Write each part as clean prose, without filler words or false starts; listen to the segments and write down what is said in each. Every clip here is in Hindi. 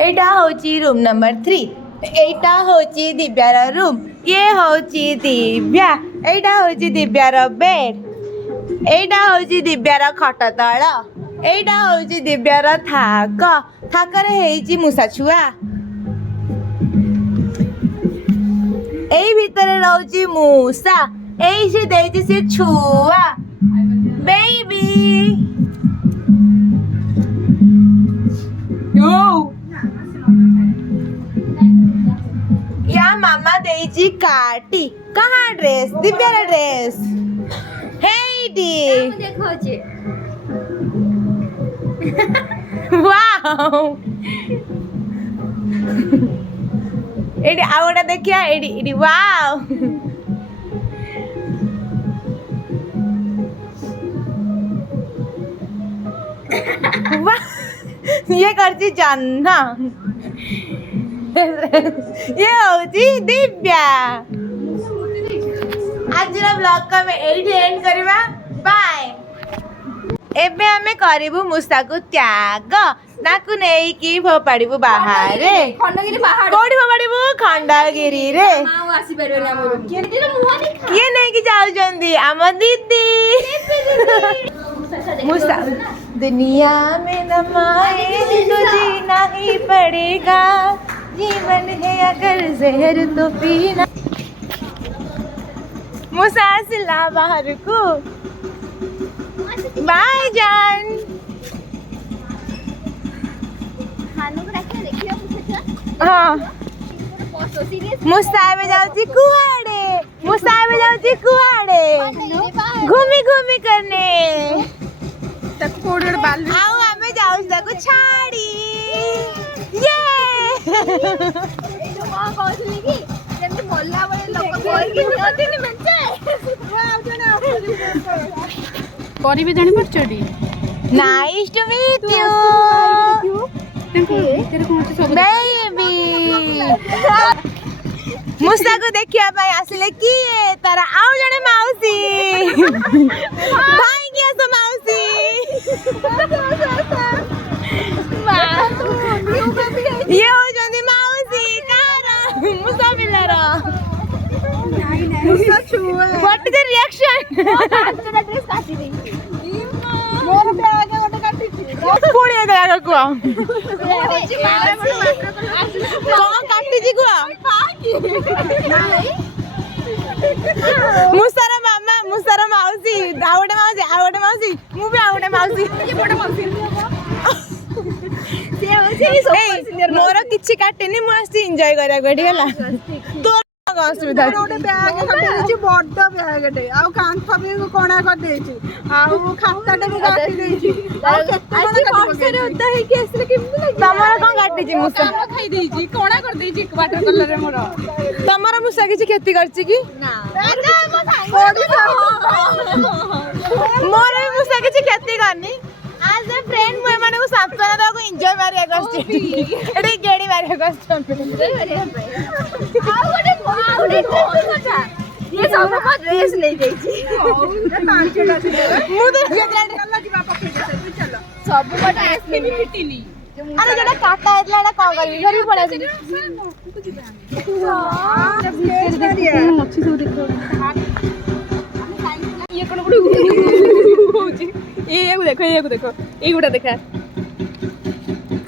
एटा होची रूम नंबर 3 एटा होची दिव्यार रूम ये होची दिव्या एटा होची दिव्यार बेड एटा होची दिव्यार खट तळ एटा होची दिव्यार थाक थाकरे हेची मूसा छुआ एई भितरे रहउची मूसा एई से देइची से छुआ बेबी या मामा देइची काटी कहाँ ड्रेस दिव्यार ड्रेस हेइटी देखौची वाओ एडी आवडा देखिया एडी एडी वाओ वाह ये करची जानना ये होची दिव्या आज ब्लॉग का मैं एडी एंड करबा बाय एबे हमें करिबु मूसा को त्याग नाकु नेई की फोपाड़ीबु बाहर खंडगिरी पहाड़ कोडी फोपाड़ीबु खंडगिरी रे मां आसी परबे हमर केनतिर मुहा देखा ये नहीं की जाउ जंदी हम दीदी मूसा दुनिया में न माए तो जीना ही पड़ेगा जीवन है अगर जहर तो पीना मूसा सिला बाहर को बाय जान खानो को रखे देखियो पूछा हाँ बहुत सीरियस मूसा में जाउची कुआड़े मूसा में जाउची कुआड़े घूमी घूमी करने तक कोड़र बाल आओ हमें जाऊ सको छाड़ी ये जो मां कहली कि जेंति मोल्ला बळे लोक कोइ कि नदिनी मेंचे वाओ जने करी भी जानी परचडी नाइस टू मीट यू तेरे को सब बेबी मूसा को देखिया भाई आसिले की तारा आउ जने माउसी भाई किया सो माउसी ये हो जंदी माउसी कारा मूसा बिलारा मुसा छुए व्हाट इज द रिएक्शन तेरा ड्रेस काटी दे मोर पे आगे ओटे काटी थी पुणी गया कुआ कौन काटी जी कुआ मुसारा मामा मुसारा माउसी आवडे माउसी मु भी आवडे माउसी ये बड़ा माउसी से होसी मोर किछि काटेनी मु आसी एन्जॉय करिया गडी हला तो असुविधा गोटे बैग काटी बड़ बैगटे आ कांथ भी कणा कर देछि आ खाताटे भी काटी देछि आ केते आज वर्षरे उद्दा है कि असले केमति लाग तमरा कोन काटी जी मुसा खाई देछि कोणा कर देछि वाटर कलर रे मोर तमरा मुसा किछि खेती करछि कि ना मोर भी मुसा किछि खेती करनी आज ए फ्रेंड मैं माने को सांत्वना दो को एन्जॉय मारिया करछि एडी गेडी मारिया करछि आउटे कोठा ये सब को ड्रेस ले जाइछि पांचटा से मु तो केतला चल जीवा पके दे चल सब को ड्रेस ले फिटिनी अरे जड़ा काटा हेतला ना का करबी घर भी पड़े मच्छी सब देखो ये कोन गुडी होची ये देखो ये गुडा देखा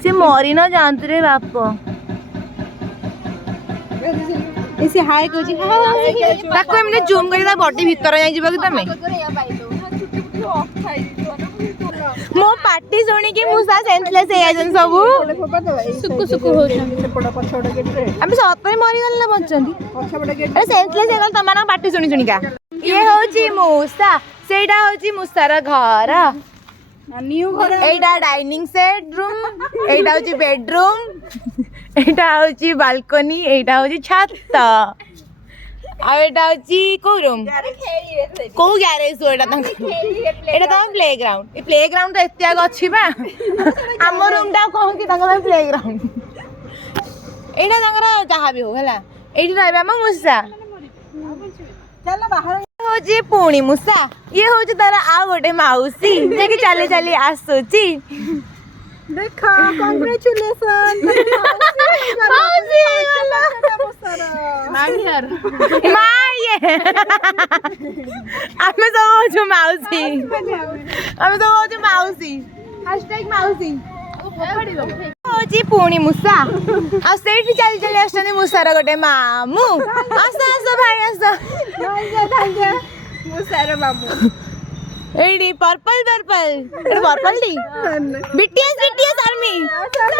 से मरी न जानत रे बाप ऐसे हाय कोची ताको एमने जूम करी ता बॉडी भीतर जाई जिबा कि तमे मो पार्टी सुनी कि मुसा सेंसलेस हे आजन सबु सुकु सुकु हो सेपड़ पछड़ गेट रे हम सतरे मरी गल ना बचंदी पछड़ गेट अरे सेंसलेस हे गल तमाना पार्टी सुनी सुनी का ये होची मूसा सेटा होची मुसार घर न्यू घर एटा डाइनिंग सेट रूम एटा होची बेडरूम एटा होची बालकनी एटा होची छत आ एटा होची को रूम को गैरेज एटा तम एटा तम प्लेग्राउंड ए प्लेग्राउंड तो एत्या अछि बा हम रूम टा कहू कि तंग प्लेग्राउंड एटा तंगरा जहा भी हो हला एठी रहबा म मुसा चल बाहर हो जी पुणी मुसा ये हो तारा आ गोटे माउसी जे कि चली चली आसुची देखा कांग्रेचुलेशन ମାଉସୀ ଆମେ ସବୁ ହଉଛି ମାଉସୀ ହାସଟ୍ୟାଗ ମାଉସୀ ହଉଛି ପୁଣି ମୂଷା ଆଉ ସେଇଠି ଚାଲି ଚାଲି ଆସୁଛନ୍ତି ମୂଷାର ଗୋଟେ ମାମୁଁ ଆସ ଆସ ଭାଇ ଆସ ମୂଷାର ମାମୁଁ ଏଇଠି ପର୍ପଲ ପର୍ପଲ ପର୍ପଲ ଟି ବିଟିଏସ୍ ବିଟିଏସ୍ ଆର୍ମି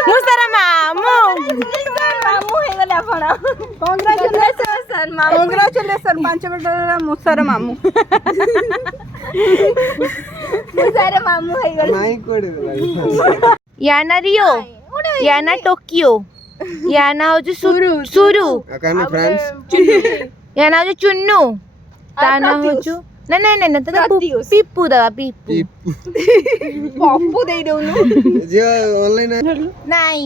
ମୂଷାର ମାମୁଁ ମାମୁଁ ହେଇଗଲେ ଆପଣ କଂଗ୍ରାଚୁଲେସନ 5 ମିନିଟର ମୂଷାର ମାମୁଁ ମୂଷାର ମାମୁଁ ହେଇଗଲେ ନାଇଁ କୁଆଡେ ୟା ନା ରିଓ ୟା ନା ଟୋକିଓ ୟା ନା ହଉଛି ସୁରୁ କାନେ ଫ୍ରାନ୍ସ ୟା ନା ହଉଛି ଚୁନ୍ନୁ ତା ନା ହଉଛି ନା ନା ନା ତା ପିପୁ ଦବା ପିପୁ ପପୁ ଦେଇ ଦଉନୁ ଝିଅ ଅନଲାଇନ ନାଇଁ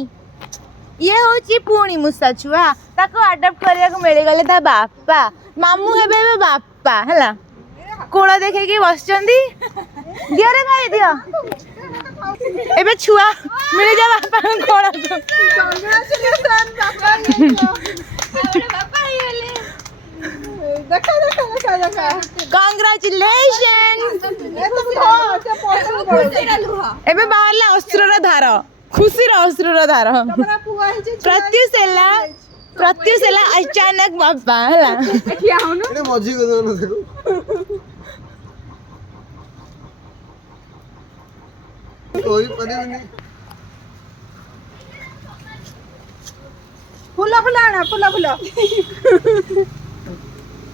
ଇଏ ହଉଛି ପୁଣି ମୂଷା ଛୁଆ ତାକୁ ଆଡପ୍ଟ କରିବାକୁ ମିଳିଗଲେ ତା ବାପା ମାମୁଁ ହେବେ ଏବେ ବାପା ହେଲା କୋଳ ଦେଖେଇକି ବସିଛନ୍ତି ଦିଅରେ ଭାଇ ଦିଅ ଏବେ ଛୁଆ ମିଳିଯା ବାପାଙ୍କ କୋଳକୁ ବାପା ହେଇଗଲେ ଦେଖା କଂଗ୍ରାଚୁଲେସନ ଏବେ ବାହାରିଲା ଅସ୍ତ୍ରର ଧାର ଖୁସିର ଅସ୍ତ୍ରର ଧାର ପ୍ରତ୍ୟୁଷ ହେଲା ଅଚାନକ ବାପା ହେଲା ଏଟା ମଝି କଥା ନା ଦେଖୁ କହି ପାରିବିନି ଫୁଲ ଆଣ ଫୁଲ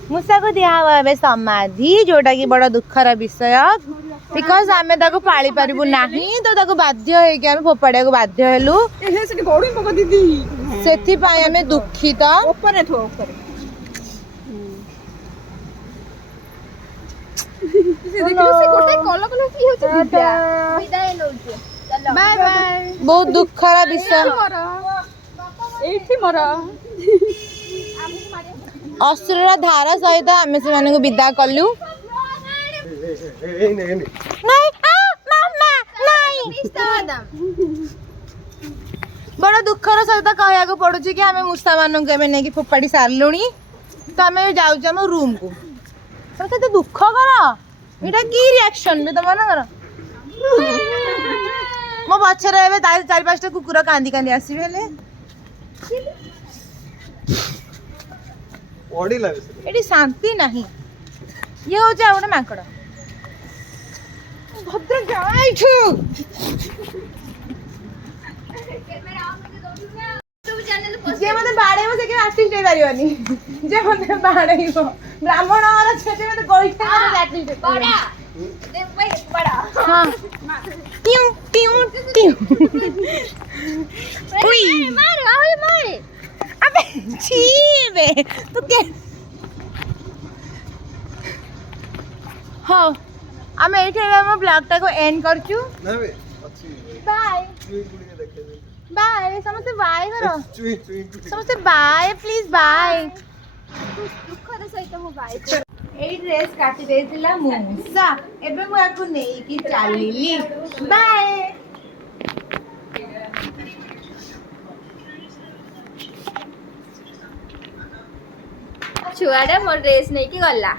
ମୂଷାକୁ ଦିଆହବ ଏବେ ସମାଧି ଯୋଉଟା କି ବଡ ଦୁଃଖର ବିଷୟ ବିକଜ ଆମେ ତାକୁ ପାଳି ପାରିବୁ ନାହିଁ ତ ତାକୁ ବାଧ୍ୟ ହେଇକି ଆମେ ଫୋପାଡ଼ିବାକୁ ବାଧ୍ୟ ହେଲୁ ସେଥିପାଇଁ ଆମେ ଦୁଃଖିତ ଉପରେ ଥୋ ଉପରେ ବିଦାୟ ନଉଛୁ ବାଏ ବାଏ ବହୁତ ଦୁଃଖର ବିଷୟ ଏଇଠି ମୋର ଅସ୍ତ୍ରର ଧାର ସହିତ ଆମେ ସେମାନଙ୍କୁ ବିଦା କଲୁ ବଡ ଦୁଃଖର ସହିତ କହିବାକୁ ପଡୁଛି କି ଆମେ ମୂଷା ମାନଙ୍କୁ ଏବେ ନେଇକି ଫୋପାଡ଼ି ସାରିଲୁଣି ତ ଆମେ ଯାଉଛୁ ଆମ ରୁମକୁ ତମେ କେତେ ଦୁଃଖ କର ଏଇଟା କି ରିଆକ୍ସନ ବି ତମମାନଙ୍କର ମୋ ପଛରେ ଏବେ 4-5ଟା କୁକୁର କାନ୍ଦି କାନ୍ଦି ଆସିବେ ହେଲେ ପଡ଼ିଲା ଏଠି ଶାନ୍ତି ନାହିଁ ଇଏ ହଉଛି ଆଉ ଗୋଟେ ମାଙ୍କଡ ଭଦ୍ର ଯାଇଛୁ ଯିଏ ମତେ ବାଡେଇବ ସେ କେବେ ଆର୍ଟିଷ୍ଟ ହେଇପାରିବନି ଯିଏ ମତେ ବାଡେଇବ ବ୍ରାହ୍ମଣ ଘର ଝିଅ ଯିଏ ମତେ ଗୋଇଠା ଆର୍ଟିଷ୍ଟ ହଁ ଟିଉ ଟିଉ ଟିଉ ଉଇ अबे छी बे तू के हाँ आमे एठे हम ब्लॉग टा को एंड करचू ନା ବେ ଅଛି बाय ଚୁଇ ଗୁଡିକ ଦେଖେଇଦେଲି बाय समस्त बाय करो ଚୁଇ ଗୁଡିକ समस्त बाय प्लीज बाय ଦୁଃଖର ସହିତ ମୁଁ ବାଇ एई ड्रेस काटी देथिला मूसा एबे मु आकु नेई की चालिली बाय ଛୁଆଟା ମୋ ଡ୍ରେସ୍ ନେଇକି ଗଲା